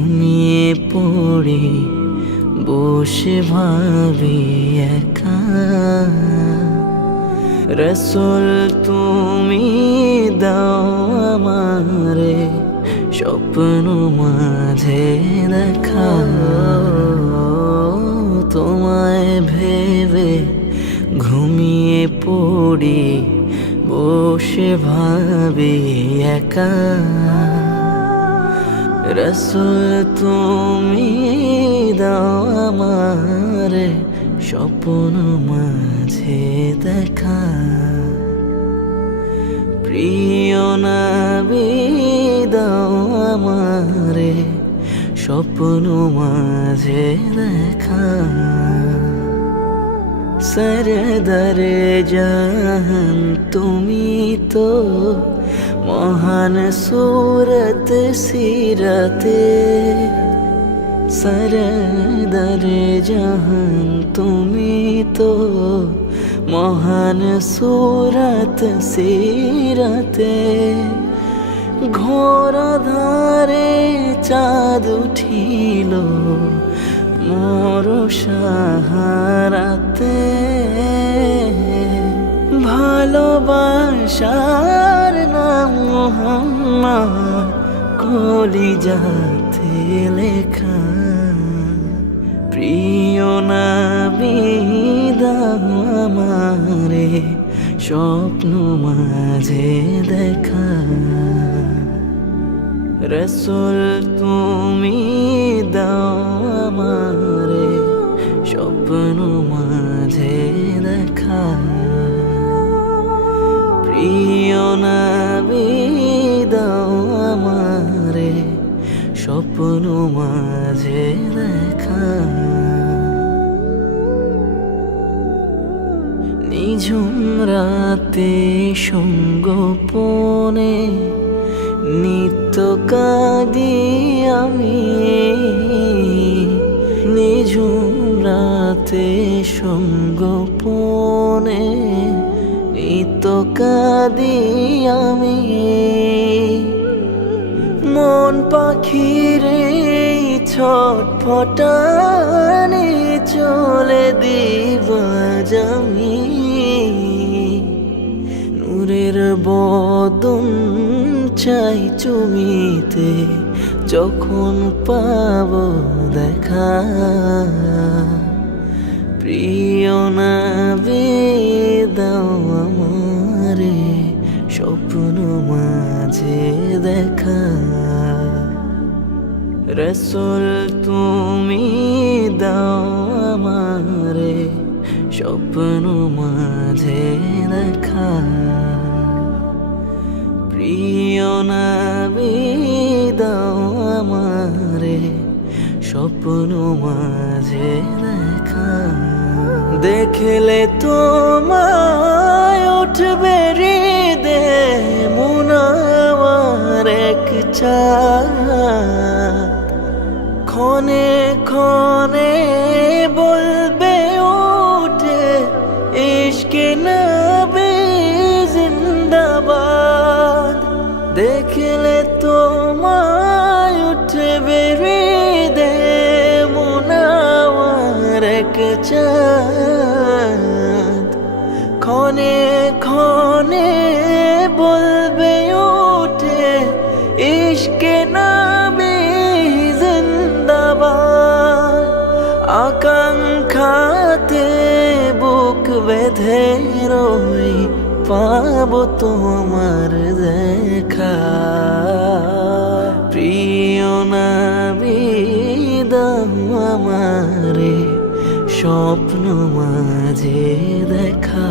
ঘুমিয়ে পড়ে বসে ভাবি একা, রসুল তুমি দাও আমারে স্বপ্ন মাঝে দেখা। তোমায় ভেবে ঘুমিয়ে পড়ি বসে ভাবি একা, রসুল তুমি দাও আমারে স্বপ্ন মাঝে দেখা। প্রিয় নবী দাও আমারে স্বপ্ন মাঝে দেখা। সরদারে জাহান তুমি তো মহান সুরত সিরতে, সরদারে জাহান তুমি তো মহান সুরত সিরতে। ঘোর ধারে চাঁদ উঠিল মোর সাহারাতে, ভালোবাসার নাম মুহাম্মদ কলিজাতে লেখা। প্রিয় নবী দাও আমারে স্বপ্ন মাঝে দেখা, রসুল তুমি দাও আমারে স্বপ্ন মাঝে দেখা। প্রিয় নবী দাও আমারে স্বপ্ন মাঝে দেখা। নিঝুম রাতে সঙ্গোপনে নিত্য কাঁদি আমি, নিঝুম রাতে সঙ্গোপনে নিত্য কাঁদি আমি। মন পাখিরে ছটফটানে চলে দিবাজ আমি, নূরের বদন চাই চুমিতে যখন পাব দেখা। প্রিয় নবী দাও আমারে স্বপ্ন মাঝে দেখা, রসুল তুমি দাও আমারে স্বপ্ন মাঝে দেখা। প্রিয় নবী দাও আমারে স্বপ্ন মাঝে দেখা। দেখলে তোমায় উঠবে হৃদে মুনাওয়ার এক চাঁদ, ক্ষণে ক্ষণে বলবে উঠে ইশকে নবী জিন্দাবাদ। দেখলে তোমায় উঠবে হৃদে মুনাওয়ার এক চাঁদ, ক্ষণে ক্ষণে বলবে উঠে ইশকে নবী জিন্দাবাদ। আকাঙ্ক্ষাতে বুক বেঁধে রই পাবো তোমার দেখা। প্রিয় নবী দাও আমারে স্বপ্ন মাঝে দেখা।